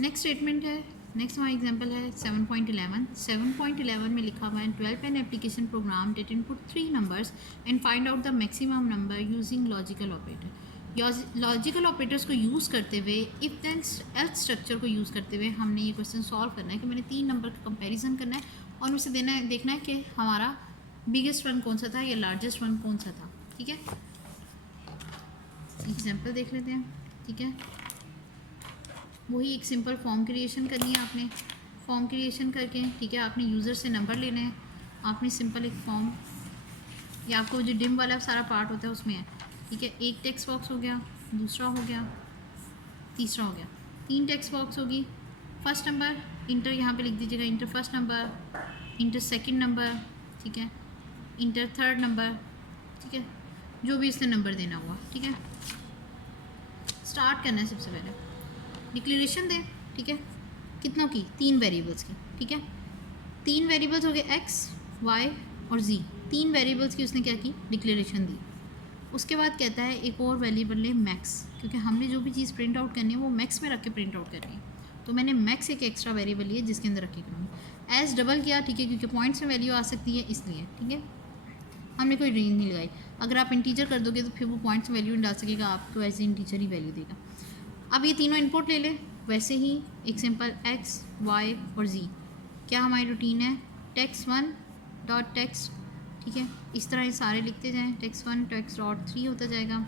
Next statement है, next हमारा example है 7.11। 7.11 में लिखा हुआ है 12 an application program that input 3 numbers and find out the maximum number using logical operator. Logical operators को यूज़ करते हुए इफ देन एल्स स्ट्रक्चर को यूज़ करते हुए हमने ये क्वेश्चन सॉल्व करना है कि मैंने 3 नंबर का कंपैरिजन करना है और उसे देखना है कि हमारा बिगेस्ट वन कौन सा था या लार्जेस्ट वन कौन सा था। ठीक है, एग्जाम्पल देख लेते हैं। ठीक है, वही एक सिंपल फॉर्म क्रिएशन करनी है आपने। फॉर्म क्रिएशन करके ठीक है आपने यूज़र से नंबर लेने हैं। आपने सिंपल एक फॉर्म या आपको जो डिम वाला सारा पार्ट होता है उसमें है। ठीक है, एक टेक्स्ट बॉक्स हो गया, दूसरा हो गया, तीसरा हो गया, 3 टेक्स्ट बॉक्स होगी। फर्स्ट नंबर इंटर यहाँ पे लिख दीजिएगा, inter first number, inter second number, ठीक है, इंटर थर्ड नंबर। ठीक है, जो भी इसने नंबर देना हुआ। ठीक है, स्टार्ट करना है। सबसे पहले डिक्लेरेशन दें। ठीक है, कितनों की? 3 वेरिएबल्स की। ठीक है, 3 वेरिएबल्स हो गए एक्स, वाई और जी। 3 वेरिएबल्स की उसने क्या की? डिक्लेरेशन दी। उसके बाद कहता है एक और वेरिएबल ले मैक्स, क्योंकि हमने जो भी चीज़ प्रिंट आउट करनी है वो मैक्स में रख के प्रिंट आउट करनी है। तो मैंने मैक्स एक एक्स्ट्रा वेरिएबल लिया जिसके अंदर रख के करूँगी। एज डबल किया, ठीक है, क्योंकि पॉइंट्स में वैल्यू आ सकती है इसलिए। ठीक है, हमने कोई रेंज नहीं लगाई। अगर आप इंटीजर कर दोगे तो फिर वो पॉइंट्स में वैल्यू नहीं डाल सकेगा, आपको एज इंटीजर ही वैल्यू देगा। अब ये तीनों इनपुट ले लें। वैसे ही एक सिंपल एक्स, वाई और जी। क्या हमारी रूटीन है? Text 1 dot text. ठीक है, इस तरह ये सारे लिखते जाएं। टेक्स्ट 1 टेक्स्ट डॉट 3 होता जाएगा।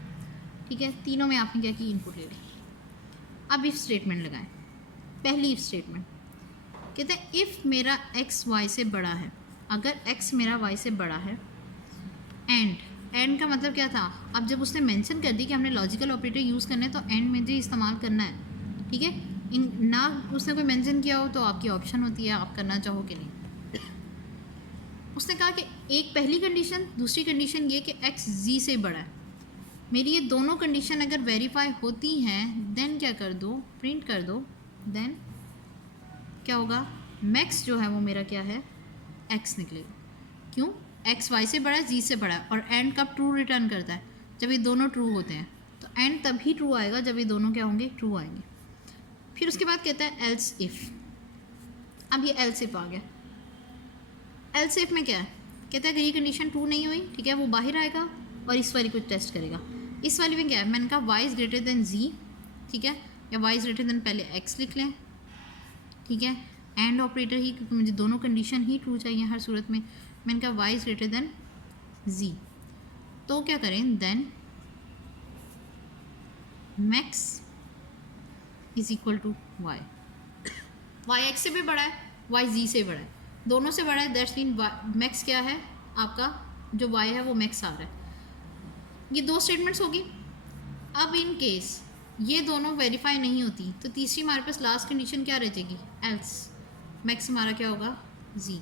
ठीक है, तीनों में आपने क्या की? इनपुट ले ली। अब इफ़ स्टेटमेंट लगाएं। पहली इफ़ स्टेटमेंट कहते हैं इफ़ मेरा एक्स वाई से बड़ा है, अगर एक्स मेरा वाई से बड़ा है, एंड का मतलब क्या था? अब जब उसने मेंशन कर दी कि हमने लॉजिकल ऑपरेटर यूज़ करना है तो एंड में जो इस्तेमाल करना है। ठीक है, इन ना उसने कोई मेंशन किया हो तो आपकी ऑप्शन होती है आप करना चाहो कि नहीं। उसने कहा कि एक पहली कंडीशन, दूसरी कंडीशन ये कि एक्स जी से बड़ा है। मेरी ये दोनों कंडीशन अगर वेरीफाई होती हैं देन क्या कर दो? प्रिंट कर दो। देन क्या होगा? मैक्स जो है वो मेरा क्या है? एक्स निकलेगा। क्यों? एक्स वाई से बड़ा है, जी से बड़ा है। और एंड कब ट्रू रिटर्न करता है? जब ये दोनों ट्रू होते हैं। तो एंड तभी ट्रू आएगा जब ये दोनों क्या होंगे? ट्रू आएंगे। फिर उसके बाद कहता है एल्स इफ़। अब ये एल्स इफ़ आ गया। एल्स इफ़ में क्या है? कहता है अगर ये कंडीशन ट्रू नहीं हुई, ठीक है, वो बाहर आएगा और इस वाली को टेस्ट करेगा। इस वाली में क्या है? मैंने कहा वाई इज़ ग्रेटर देन जी। ठीक है, या वाई इज़ ग्रेटर देन पहले एक्स लिख लें। ठीक है, एंड ऑपरेटर ही, क्योंकि मुझे दोनों कंडीशन ही ट्रू चाहिए हर सूरत में। मैंने कहा Y is greater than Z. तो क्या करें? Then max is equal to Y. Y X से भी बड़ा है, वाई जी से बड़ा है, दोनों से बड़ा है। दैट्स मीन मैक्स क्या है आपका? जो वाई है वो मैक्स आ रहा है। ये 2 स्टेटमेंट्स होगी। अब इन केस ये दोनों वेरीफाई नहीं होती तो तीसरी हमारे पास लास्ट कंडीशन क्या रह जाएगी? एल्स। मैक्स हमारा क्या होगा? जी।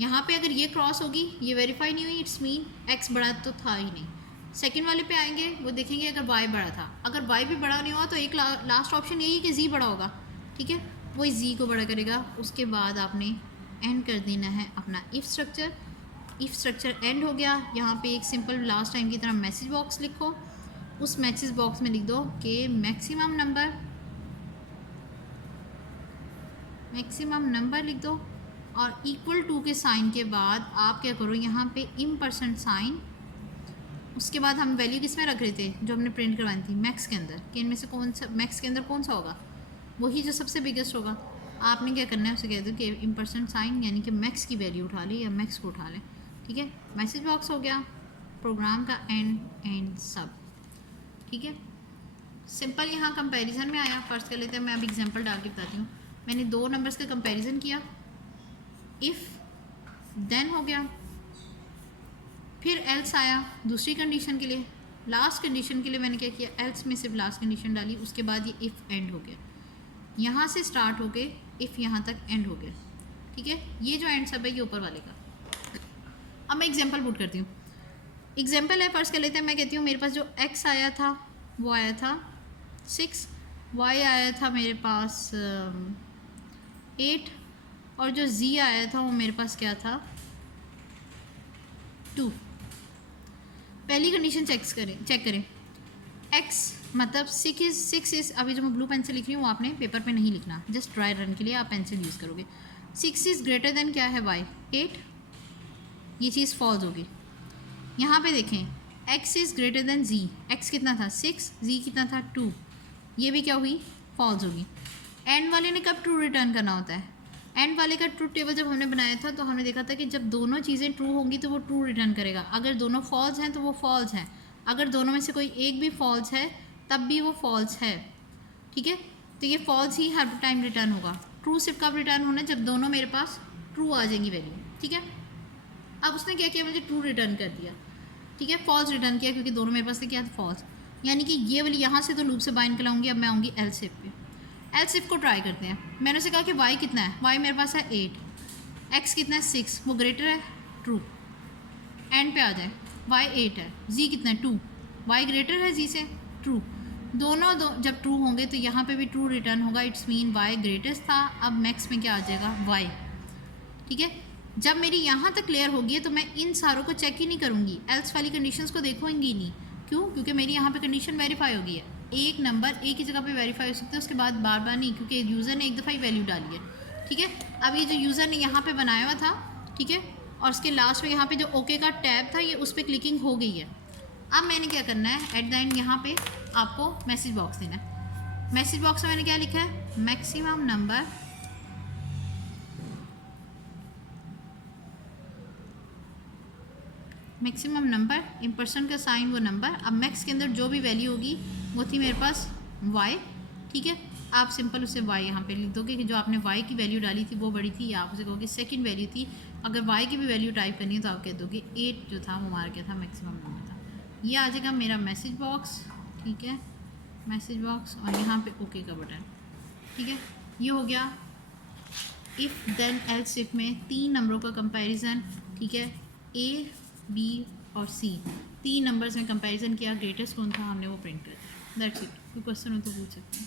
यहाँ पे अगर ये क्रॉस होगी, ये वेरीफाई नहीं हुई, इट्स मीन एक्स बड़ा तो था ही नहीं। सेकंड वाले पे आएंगे, वो देखेंगे अगर वाई बड़ा था। अगर वाई भी बड़ा नहीं हुआ तो एक लास्ट ऑप्शन यही है कि जी बड़ा होगा। ठीक है, वही जी को बड़ा करेगा। उसके बाद आपने एंड कर देना है अपना if structure. If structure and हो गया। यहाँ पे एक सिंपल लास्ट टाइम की तरह मैसेज बॉक्स लिखो। उस मैसेज बॉक्स में लिख दो कि मैक्सिमम नंबर लिख दो और इक्वल टू के साइन के बाद आप क्या करो? यहाँ पे इम्परसेंट साइन। उसके बाद हम वैल्यू किस में रख रहे थे जो हमने प्रिंट करवानी थी? मैक्स के अंदर। कि इनमें से कौन सा मैक्स के अंदर कौन सा होगा? वही जो सबसे बिगेस्ट होगा। आपने क्या करना है? उसे कह दो कि इम्परसेंट साइन, यानी कि मैक्स की वैल्यू उठा लें या मैक्स को उठा लें। ठीक है, मैसेज बॉक्स हो गया, प्रोग्राम का एंड सब। ठीक है, सिंपल। यहाँ कंपैरिजन में आया। फर्स्ट कर लेते हैं, मैं अब एग्जांपल डाल के बताती हूँ। मैंने 2 नंबर्स का कंपैरिजन किया। इफ़ देन हो गया, फिर एल्स आया दूसरी कंडीशन के लिए। लास्ट कंडीशन के लिए मैंने क्या किया? एल्स में सिर्फ लास्ट कंडीशन डाली। उसके बाद ये इफ़ एंड हो गया। यहाँ से स्टार्ट हो गए, इफ़ यहाँ तक एंड हो गया। ठीक है, ये जो एंड सब है ये ऊपर वाले का। अब मैं एग्जांपल पुट करती हूँ। एग्जांपल है, फर्स्ट कर लेते हैं। मैं कहती हूँ मेरे पास जो एक्स आया था वो आया था 6, वाई आया था मेरे पास 8 और जो जी आया था वो मेरे पास क्या था? 2। पहली कंडीशन चेक करें। x मतलब सिक्स इज़ अभी जो मैं ब्लू पेन से लिख रही हूँ वो आपने पेपर पे नहीं लिखना, जस्ट ड्राई रन के लिए आप पेंसिल यूज़ करोगे। 6 इज़ ग्रेटर देन क्या है y 8, ये चीज़ फॉल्स होगी। यहाँ पे देखें x is greater then z, x कितना था 6, z कितना था 2, ये भी क्या हुई फॉल्स होगी। एंड वाले ने कब ट्रू रिटर्न करना होता है, एंड वाले का ट्रूथ टेबल जब हमने बनाया था तो हमने देखा था कि जब दोनों चीज़ें ट्रू होंगी तो वो ट्रू रिटर्न करेगा, अगर दोनों फॉल्स हैं तो वो फॉल्स हैं, अगर दोनों में से कोई एक भी फॉल्स है तब भी वो फॉल्स है। ठीक है, तो ये फॉल्स ही हर टाइम रिटर्न होगा। ट्रू सिर्फ कब रिटर्न होना है, जब दोनों मेरे पास ट्रू आ जाएंगी वैल्यू। ठीक है, अब उसने क्या किया, मुझे ट्रू रिटर्न कर दिया। ठीक है, फॉल्स रिटर्न किया क्योंकि दोनों मेरे पास थे क्या फॉल्स, यानी कि ये वाली यहाँ से तो लूप से बाइंड कराऊंगी। अब मैं आऊँगी एल सिफ पे, एल सिफ को ट्राई करते हैं। मैंने उसे कहा कि वाई कितना है, वाई मेरे पास है 8, एक्स कितना है 6, वो ग्रेटर है ट्रू। एंड पे आ जाए वाई 8 है, जी कितना है 2, वाई ग्रेटर है जी से ट्रू। दोनों जब ट्रू होंगे तो यहाँ पे भी ट्रू रिटर्न होगा, इट्स मीन वाई ग्रेटेस्ट था। अब मैक्स में क्या आ जाएगा वाई। ठीक है, जब मेरी यहाँ तक क्लियर होगी तो मैं इन सारों को चेक ही नहीं करूँगी, एल्स वाली कंडीशंस को देखूँगी नहीं। क्यों, क्योंकि मेरी यहाँ पे कंडीशन वेरीफाई हो गई है। एक नंबर एक ही जगह पे वेरीफाई हो सकता है, उसके बाद बार बार नहीं, क्योंकि यूज़र ने एक दफ़ा ही वैल्यू डाली है। ठीक है, अब ये जो यूज़र ने यहाँ पे बनाया हुआ था, ठीक है, और उसके लास्ट में यहाँ पे जो ओके का टैब था ये उस पर क्लिकिंग हो गई है। अब मैंने क्या करना है, एट द एंड यहाँ पे आपको मैसेज बॉक्स देना है। मैसेज बॉक्स में मैंने क्या लिखा है, मैक्सिमम नंबर एम्परसेंट का साइन वो नंबर। अब मैक्स के अंदर जो भी वैल्यू होगी वो थी मेरे पास y। ठीक है, आप सिंपल उसे y यहाँ पे लिख दोगे कि जो आपने y की वैल्यू डाली थी वो बड़ी थी, या आप उसे कहोगे सेकंड वैल्यू थी। अगर y की भी वैल्यू टाइप करनी है तो आप कह दोगे 8 जो था वो मार गया था, मैक्सिमम नंबर था। ये आ जाएगा मेरा मैसेज बॉक्स। ठीक है, मैसेज बॉक्स और यहाँ पे ओके का बटन। ठीक है, ये हो गया इफ़ देन एल्स इफ में 3 नंबरों का कंपैरिजन। ठीक है, ए बी और सी 3 नंबर्स में कंपैरिजन किया, ग्रेटेस्ट कौन था हमने वो प्रिंट कर दिया। That's it. कोई क्वेश्चन हो तो पूछ सकते हैं।